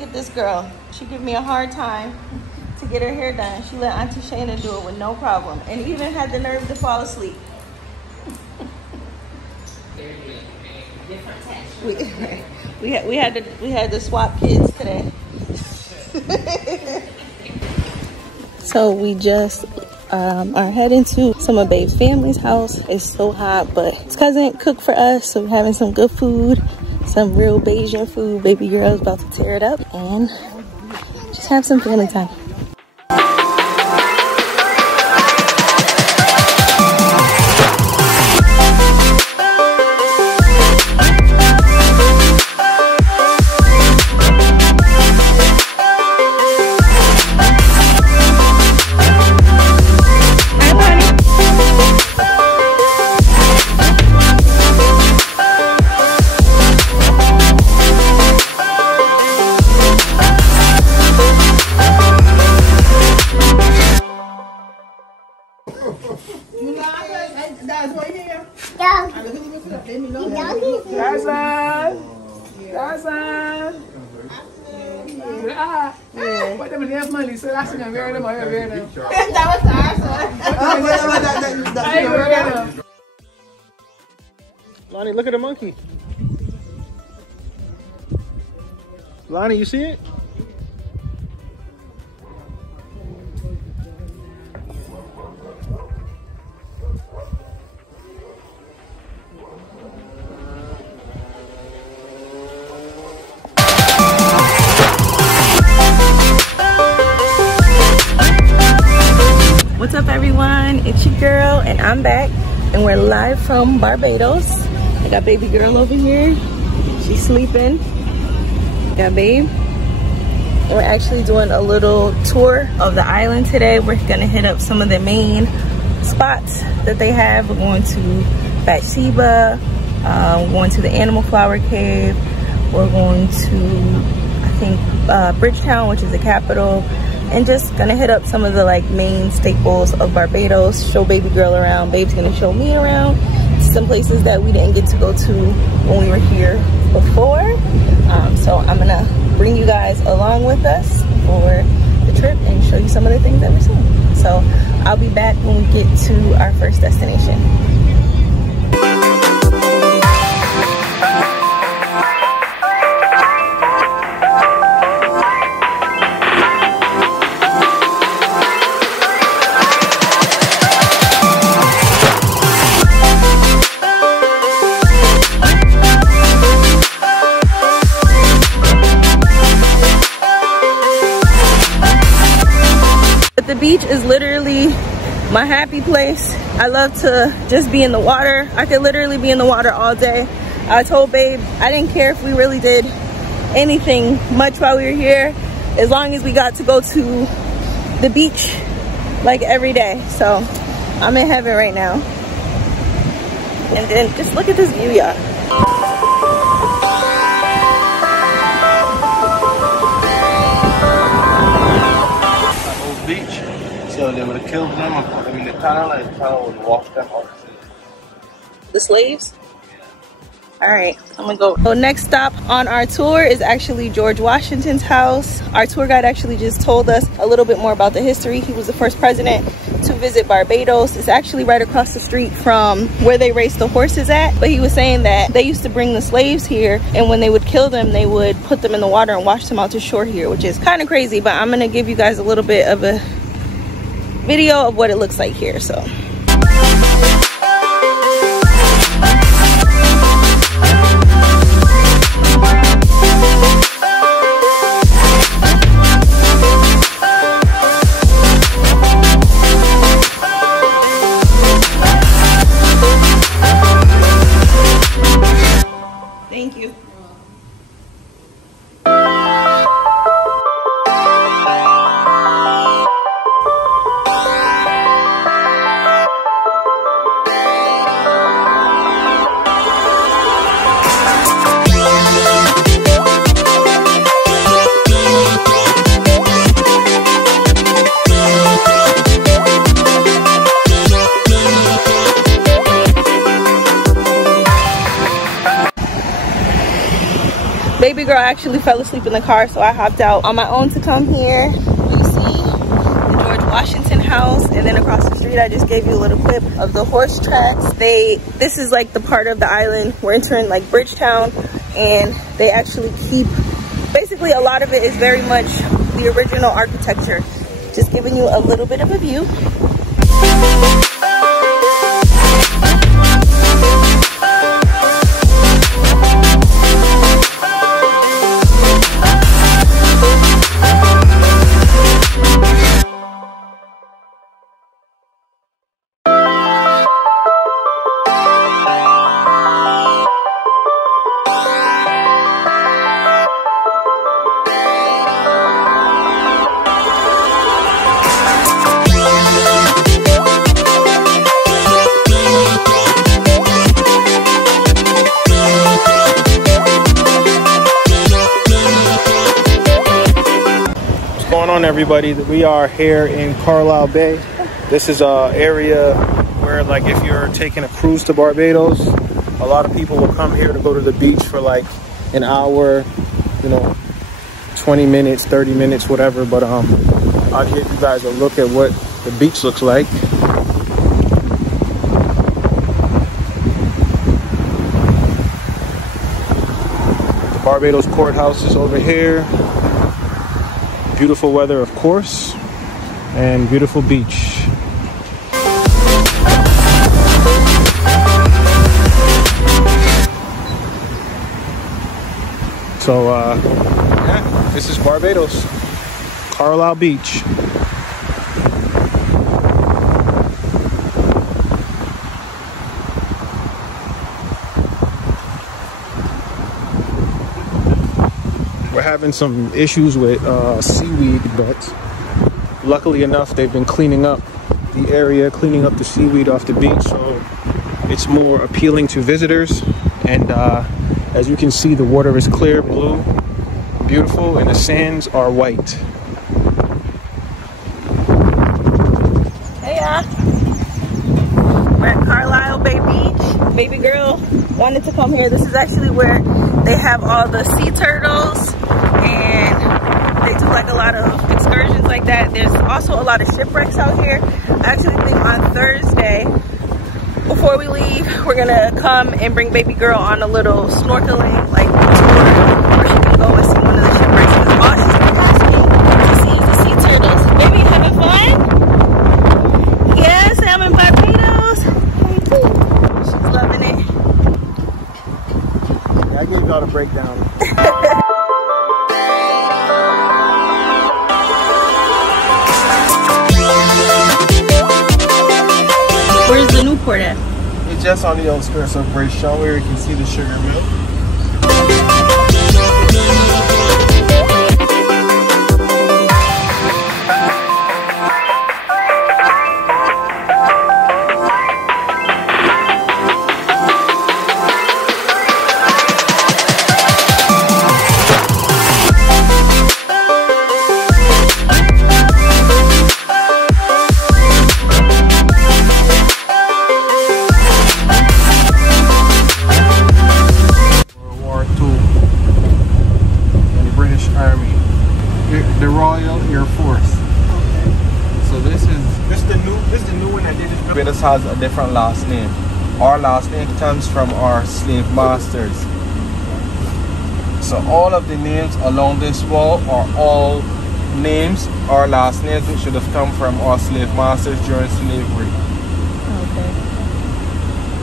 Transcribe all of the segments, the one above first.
look at this girl. She give me a hard time to get her hair done. She let Auntie Shayna do it with no problem, and even had the nerve to fall asleep. We had to swap kids today. So we just are heading to some of Babe's family's house. It's so hot, but his cousin cooked for us, so we're having some good food, some real Bayesian food. Baby girl's about to tear it up and just have some family time. Lonnie, look at the monkey. Lonnie, you see it? What's up, everyone? It's your girl, and I'm back, and we're live from Barbados. I got baby girl over here. She's sleeping. Got Babe. And we're actually doing a little tour of the island today. We're gonna hit up some of the main spots that they have. We're going to Bathsheba. We're going to the Animal Flower Cave. We're going to, I think, Bridgetown, which is the capital. And just gonna hit up some of the like main staples of Barbados, show baby girl around. Babe's gonna show me around some places that we didn't get to go to when we were here before. So I'm gonna bring you guys along with us for the trip and show you some of the things that we're seeing. So I'll be back when we get to our first destination. The beach is literally my happy place. I love to just be in the water. I could literally be in the water all day. I told Babe I didn't care if we really did anything much while we were here, as long as we got to go to the beach like every day. So I'm in heaven right now. And then just look at this view, y'all. Beach, so they would have killed them. I mean, the tunnel would have washed them off. The slaves? All right, I'm gonna go. So next stop on our tour is actually George Washington's house. Our tour guide actually just told us a little bit more about the history. He was the first president to visit Barbados. It's actually right across the street from where they raced the horses at. But he was saying that they used to bring the slaves here, and when they would kill them, they would put them in the water and wash them out to shore here, which is kind of crazy. But I'm gonna give you guys a little bit of a video of what it looks like here. So thank you. girl actually fell asleep in the car, so I hopped out on my own to come here. You see the George Washington House, and then across the street I just gave you a little clip of the horse tracks. This is like the part of the island we're entering, like Bridgetown, and they actually keep, basically a lot of it is very much the original architecture. Just giving you a little bit of a view. Everybody, we are here in Carlisle Bay. This is a area where, like, if you're taking a cruise to Barbados, a lot of people will come here to go to the beach for like an hour, you know, 20 minutes, 30 minutes, whatever. But I'll give you guys a look at what the beach looks like. The Barbados courthouse is over here. Beautiful weather, of course, and beautiful beach. So, yeah, this is Barbados, Carlisle Beach. We're having some issues with seaweed, but luckily enough they've been cleaning up the area, cleaning up the seaweed off the beach, so it's more appealing to visitors. And as you can see, the water is clear blue, beautiful, and the sands are white. Hey y'all, we're at Carlisle Bay Beach. Baby girl wanted to come here. This is actually where they have all the sea turtles, and they do like a lot of excursions like that. There's also a lot of shipwrecks out here. I actually think on Thursday, before we leave, we're gonna come and bring baby girl on a little snorkeling like tour where she can go and see one of the shipwrecks. Because all she's been asking to see the sea turtles. Baby, having fun? Yes, I'm in Barbados. She's loving it. Yeah, I gave y'all the breakdown. Where's the Newport at? It's just on the outskirts of Bridgetown, where you can see the sugar mill. Barbados has a different last name. Our last name comes from our slave masters. So all of the names along this wall are all names, our last names, which should have come from our slave masters during slavery. Okay.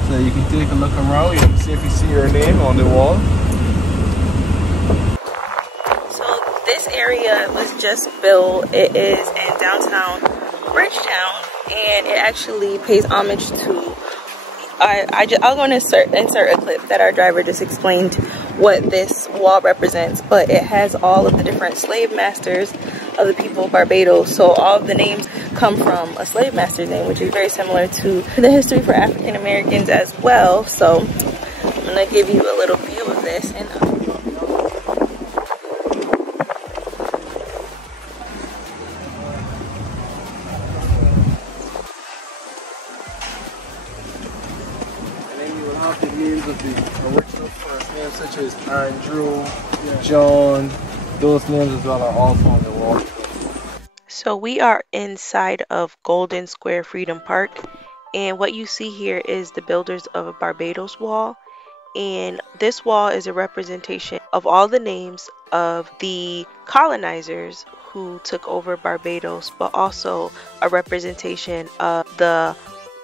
So you can take a look around, you can see if you see your name on the wall. So this area was just built. It is in downtown Bridgetown, and it actually pays homage to, I'm going to insert a clip that our driver just explained what this wall represents, but it has all of the different slave masters of the people of Barbados. So all of the names come from a slave master's name, which is very similar to the history for African Americans as well. So I'm going to give you a little view of this. And The names of the original first names, such as Andrew, John. Those names as well are also on the wall. So we are inside of Golden Square Freedom Park, and what you see here is the builders of a Barbados wall. And this wall is a representation of all the names of the colonizers who took over Barbados, but also a representation of the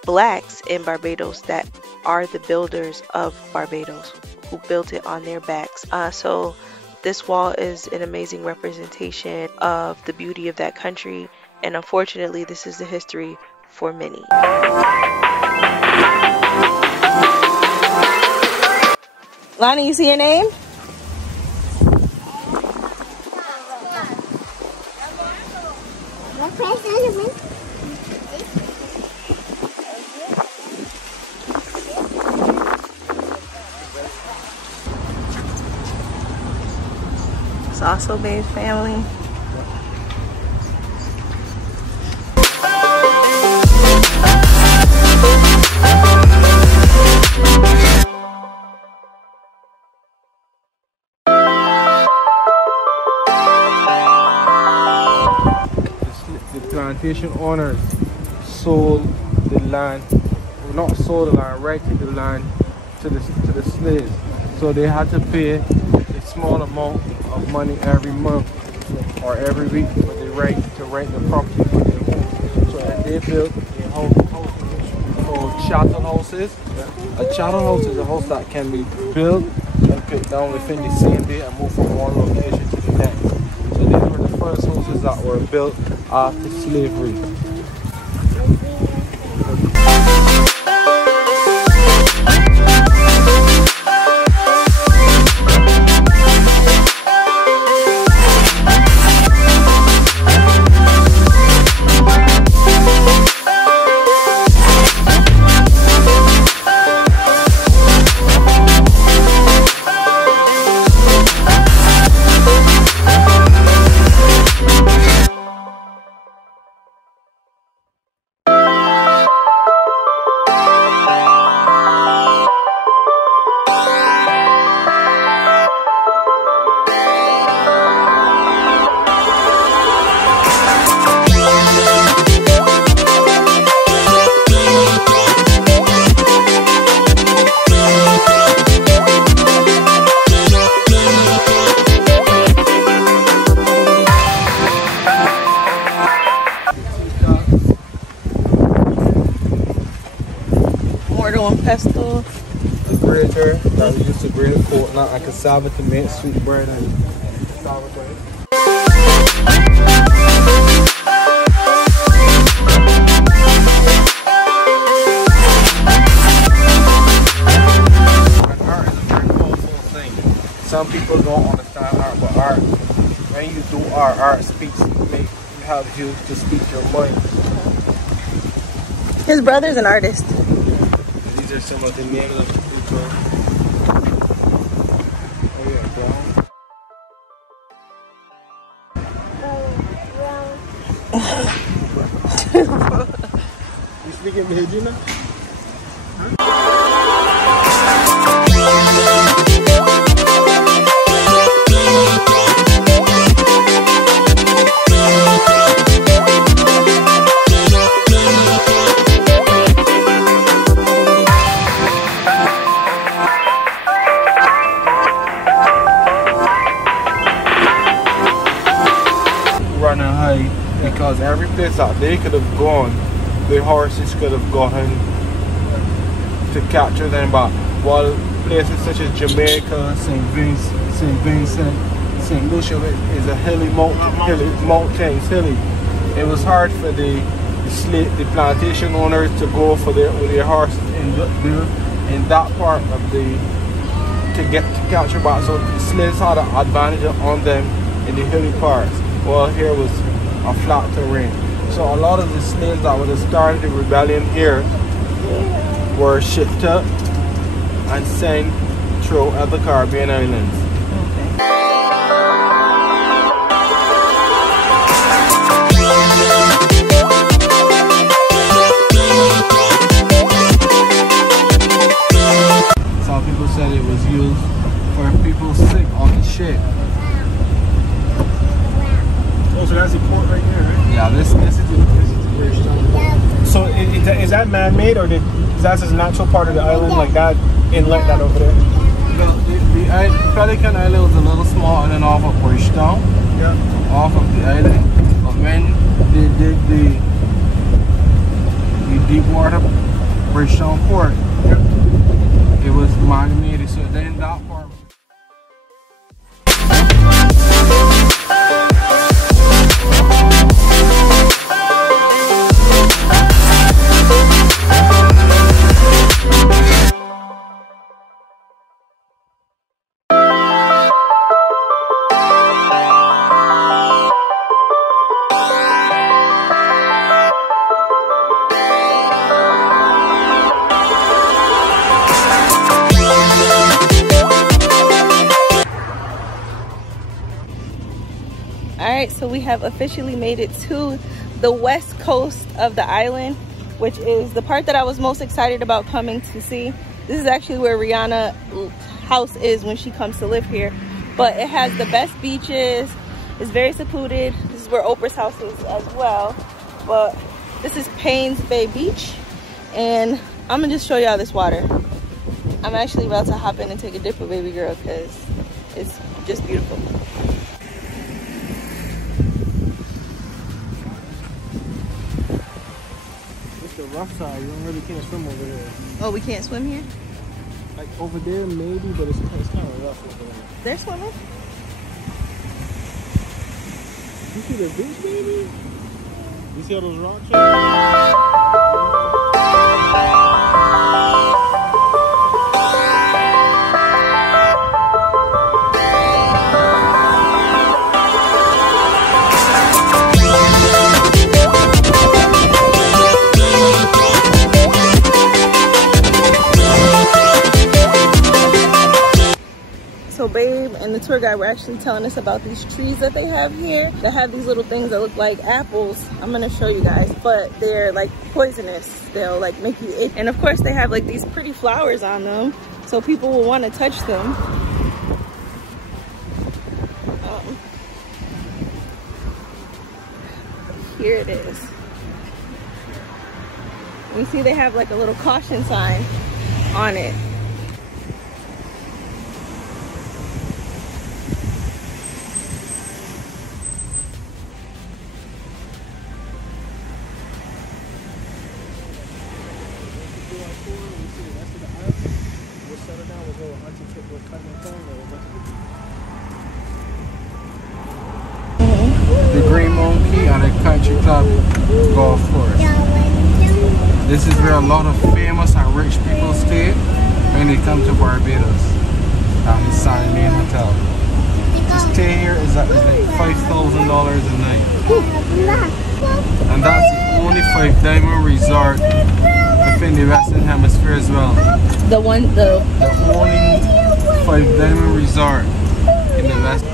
blacks in Barbados that are the builders of Barbados, who built it on their backs. So this wall is an amazing representation of the beauty of that country, and unfortunately this is the history for many. Lonnie, you see your name? It's also Babe's family. Plantation owners sold the land, well, not sold the land, rented the land to the slaves. So they had to pay a small amount of money every month or every week for the right to rent the property for their home. So they built a house called chattel houses. A chattel house is a house that can be built and put down within the same day and move from one location to the next. So these were the first houses that were built after slavery. Pestle. The grater that we used to grate coconut and cassava to make sweet bread and cassava bread. Art is a very powerful thing. Some people don't understand art, but art, when you do art speaks, it helps you to speak your mind. His brother's an artist. These are some of the names of the people. Oh yeah, brown. You speak in Bahijina? Because every place that they could have gone, the horses could have gone to capture them. But while places such as Jamaica, St. Vincent, St. Lucia is a hilly mountains, hilly. It was hard for the plantation owners to go for with their horses in that part of to capture back. So the slaves had an advantage on them in the hilly parts. Well, here was a flat terrain. So a lot of the slaves that would have started the rebellion here were shipped up and sent through other Caribbean islands. Some Is that man-made, or is that just natural part of the island, like that inlet that over there? The Pelican Island was a little small and then off of Bridgetown. Yeah. Off of the island. But when they did the deep water Bridgetown port, it was man-made. So then that part. Alright, so we have officially made it to the west coast of the island, which is the part that I was most excited about coming to see. This is actually where Rihanna's house is when she comes to live here. But it has the best beaches. It's very secluded. This is where Oprah's house is as well. But this is Paynes Bay Beach. And I'm going to just show y'all this water. I'm actually about to hop in and take a dip with baby girl because it's just beautiful. Rough side, you don't really can't swim over there. Oh, we can't swim here? Like over there maybe, but it's kind of rough over there. They're swimming? You see the beach, baby? You see all those rocks? So babe and the tour guide were actually telling us about these trees that they have here that have these little things that look like apples. I'm gonna show you guys, but they're like poisonous. They'll like make you itch. And of course they have like these pretty flowers on them, so people will want to touch them. Here it is. You see they have like a little caution sign on it. The Green Monkey and the Country Club Golf Course. This is where a lot of famous and rich people stay when they come to Barbados at the Satindoll Hotel. To stay here is like $5,000 a night. And that's the only 5-diamond resort within the Western Hemisphere as well. The only 5-diamond resort in the West.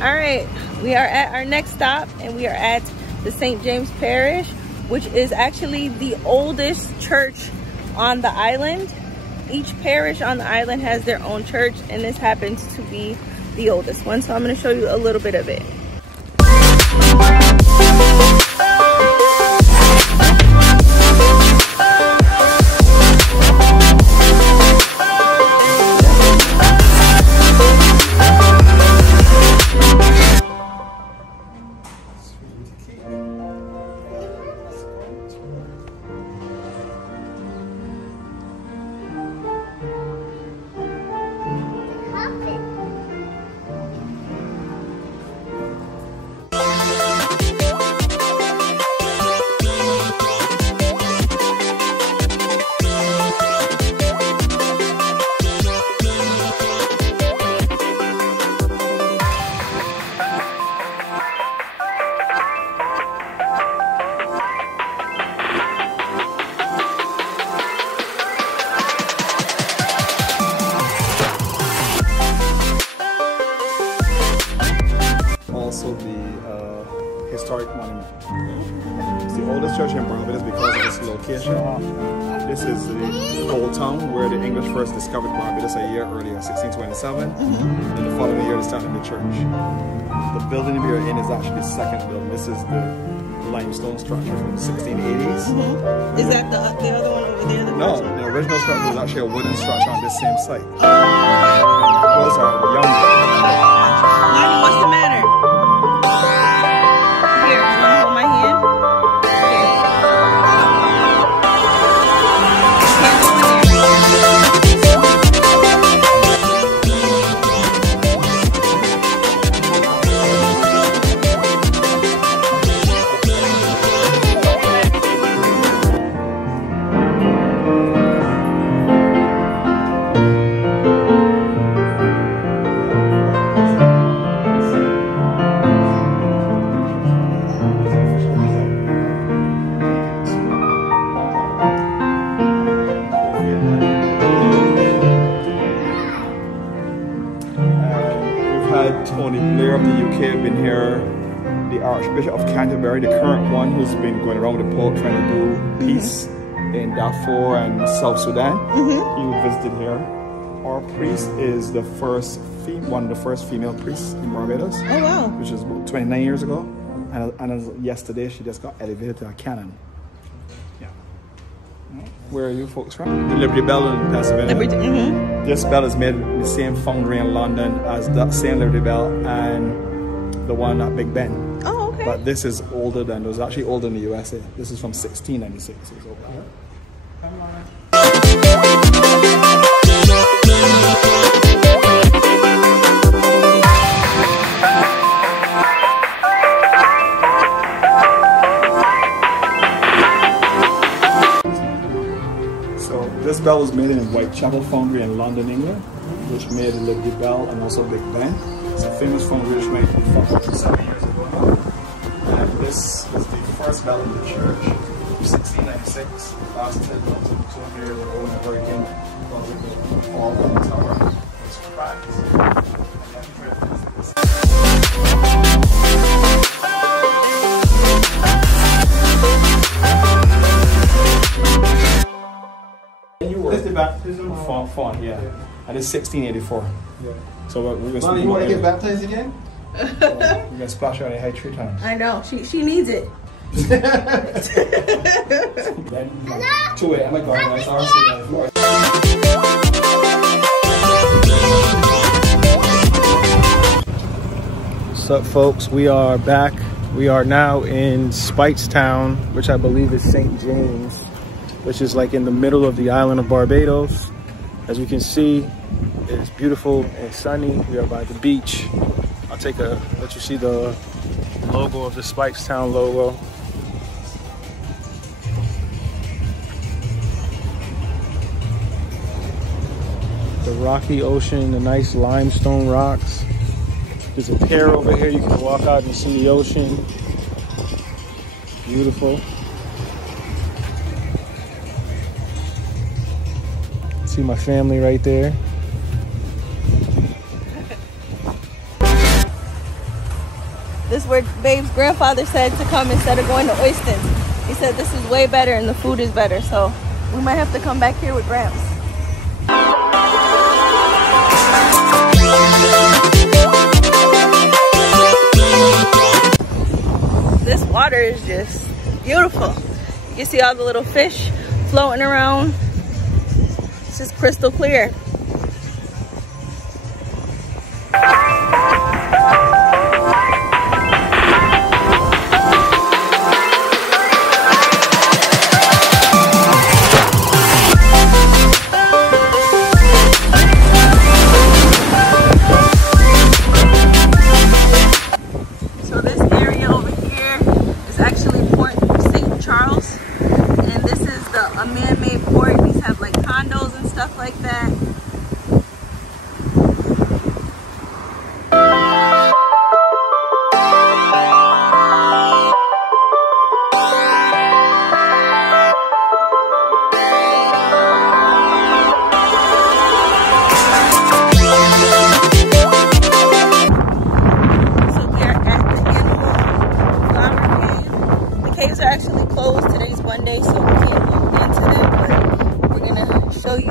All right, we are at our next stop and we are at the St. James Parish, which is actually the oldest church on the island. Each parish on the island has their own church, and this happens to be the oldest one. So I'm going to show you a little bit of it. Also the historic monument. It's the oldest church in Barbados because of its location. This is the old town where the English first discovered Barbados a year earlier, 1627. And the following year they started the church. The building we are in is actually the second building. This is the limestone structure from the 1680s. Is that the other one over there? No, the original structure was actually a wooden structure on this same site. Those are younger. Mommy, what's the matter? Here, you want to hold my hand? Of the UK have been here, the Archbishop of Canterbury, the current one who's been going around with the Pope trying to do peace in Darfur and South Sudan. He visited here. Our priest is the first one of the first female priests in Barbados. Oh wow! Which was about 29 years ago, and as yesterday she just got elevated to a canon. Yeah. Where are you folks from? The Liberty Bell in Pennsylvania. This bell is made in the same foundry in London as that same Liberty Bell and the one at Big Ben. Oh, okay. But this is older than, it was actually older in the USA. This is from 1696. It's over here. This bell was made in Whitechapel Foundry in London, England, which made the Liberty Bell and also Big Ben. It's a famous foundry which made it 7 years ago now. And this was the first bell in the church, 1696, lasted until 200 years ago when a hurricane all on the tower was cracked. This is the baptism font, yeah. And it's 1684. Yeah. So we're going to Mommy, you want to get baptized again? We're going to splash her on your head 3 times. I know, she needs it. To it, I'm a gardener, sorry. What's up, folks? We are back. We are now in Speightstown, which I believe is St. James, which is like in the middle of the island of Barbados. As you can see, it's beautiful and sunny. We are by the beach. I'll let you see the logo of the Speightstown logo. The rocky ocean, the nice limestone rocks. There's a pier over here. You can walk out and see the ocean. Beautiful. See my family right there. This is where Babe's grandfather said to come instead of going to Oystons. He said this is way better and the food is better, so we might have to come back here with Gramps. This water is just beautiful. You can see all the little fish floating around. It's just crystal clear. Today's one day, so we can't go into them, but we're gonna show you.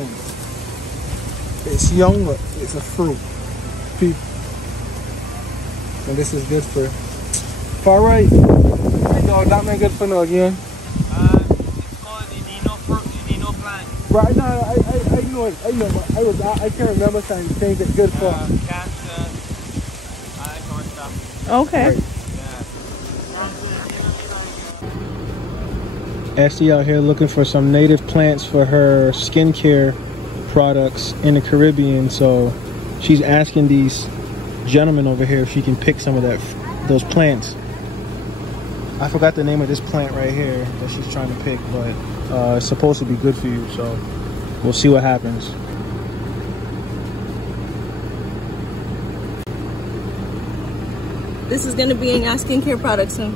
sapling. It's young, but it's a fruit. And this is good for far right. No, that man good for no again. It's called the Nino plant. Right now, I know it. I can't remember saying things that's good for Cancer, all that kind of stuff. Okay. Yeah. Esty out here looking for some native plants for her skincare products in the Caribbean, so she's asking these gentlemen over here if she can pick some of those plants. I forgot the name of this plant right here that she's trying to pick, but it's supposed to be good for you, so we'll see what happens. This is gonna be in our skincare products soon.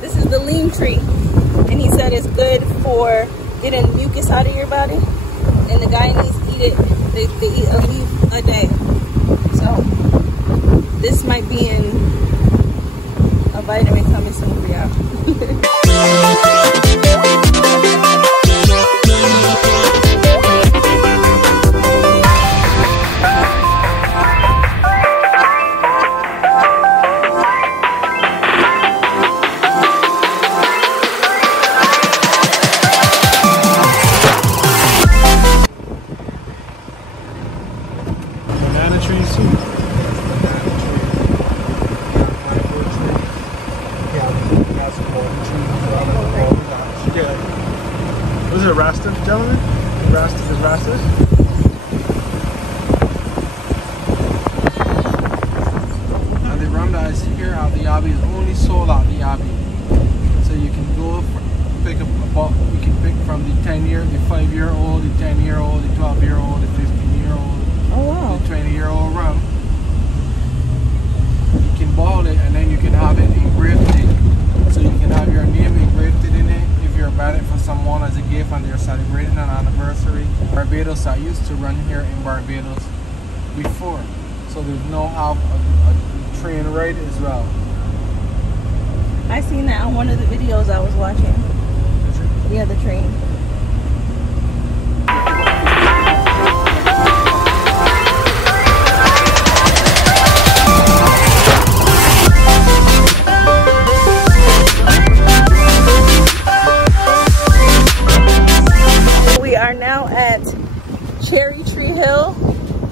This is the lean tree, and he said it's good for getting mucus out of your body. And the guy needs to eat it. They eat a leaf a day. So this might be in a vitamin coming soon for y'all. Was it Rasta, gentlemen? Rastas? And the rum that is here out the Abbey is only sold out the Abbey. So you can go pick up a bottle. You can pick from the 10-year, the 5-year-old, the 10-year-old, the 12-year-old, the 15-year-old, Oh wow. the 20-year-old rum. You can bottle it and then you can have it engraved. So you can have your name engraved in it if you're buying it for someone as a gift and they're celebrating an anniversary. Barbados, I used to run here in Barbados before, so there's no have a train ride as well. I seen that on one of the videos I was watching. Is it? Yeah, the train.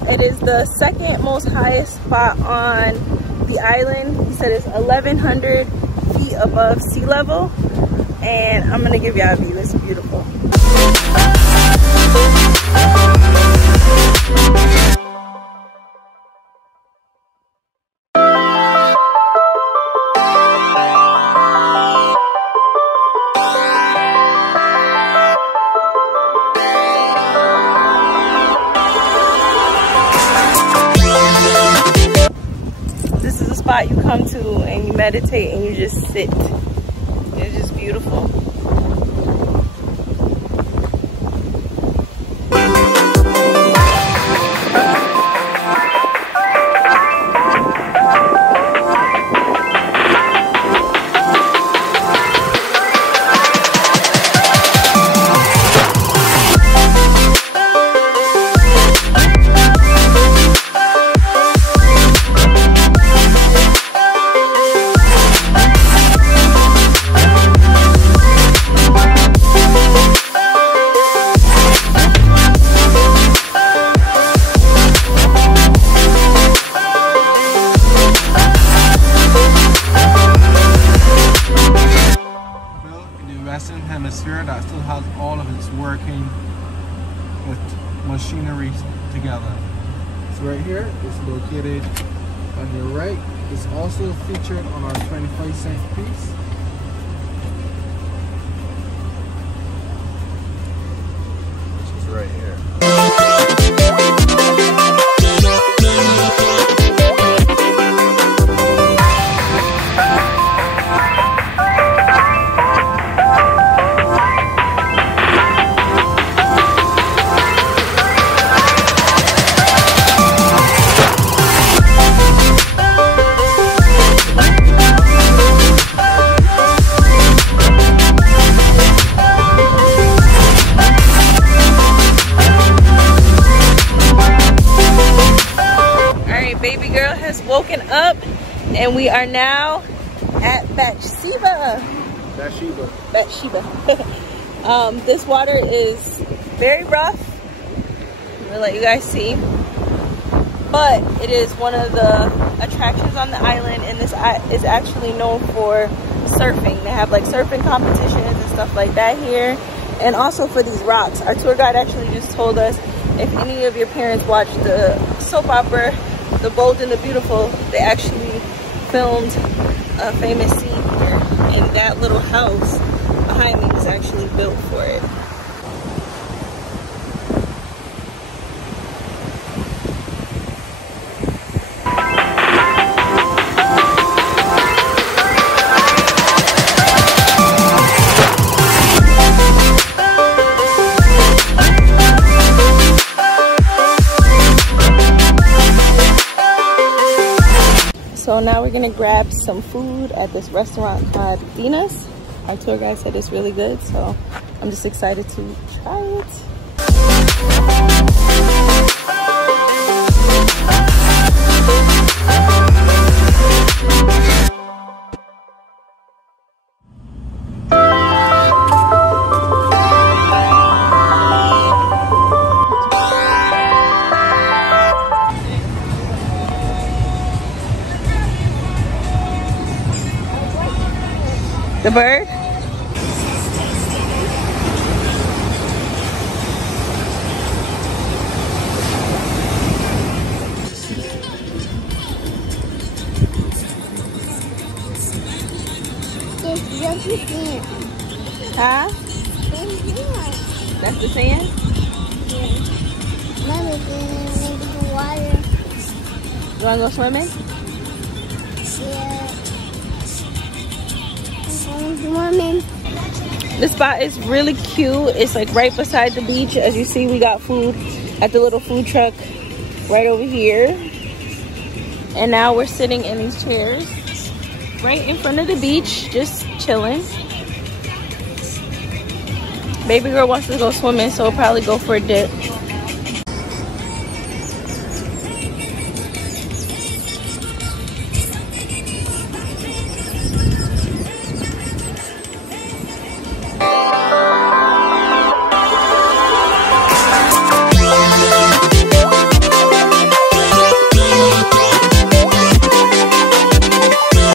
It is the second most highest spot on the island. He said it's 1,100 feet above sea level, and I'm gonna give y'all a view. It's beautiful. Spot you come to and you meditate and you just sit. It's just beautiful. Hemisphere that still has all of its working with machinery together. So right here it's located on your right. It's also featured on our 25-cent piece. Which is right here. woken up and we are now at Bathsheba. This water is very rough. I'm gonna let you guys see. But it is one of the attractions on the island, and this is actually known for surfing. They have like surfing competitions and stuff like that here. And also for these rocks. Our tour guide actually just told us if any of your parents watched the soap opera, The Bold and the Beautiful, they actually filmed a famous scene here. And that little house behind me was actually built for it. So now we're gonna grab some food at this restaurant called Venus. Our tour guide said it's really good, so I'm just excited to try it. The bird? Huh? That's the sand? Yeah. Water. You wanna go swimming? Yeah. Swimming. This spot is really cute. It's like right beside the beach. As you see, we got food at the little food truck right over here. And now we're sitting in these chairs right in front of the beach, just chilling. Baby girl wants to go swimming, so we'll probably go for a dip.